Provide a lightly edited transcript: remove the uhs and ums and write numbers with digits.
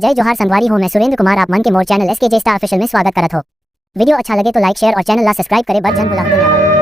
जय जोहार संगवारी हो, मैं सुरेंद्र कुमार आप मन के मोर चैनल SKJ स्टार ऑफिशियल में स्वागत करत हो। वीडियो अच्छा लगे तो लाइक शेयर और चैनल ला सब्सक्राइब करे बर जन बुलाओ। धन्यवाद।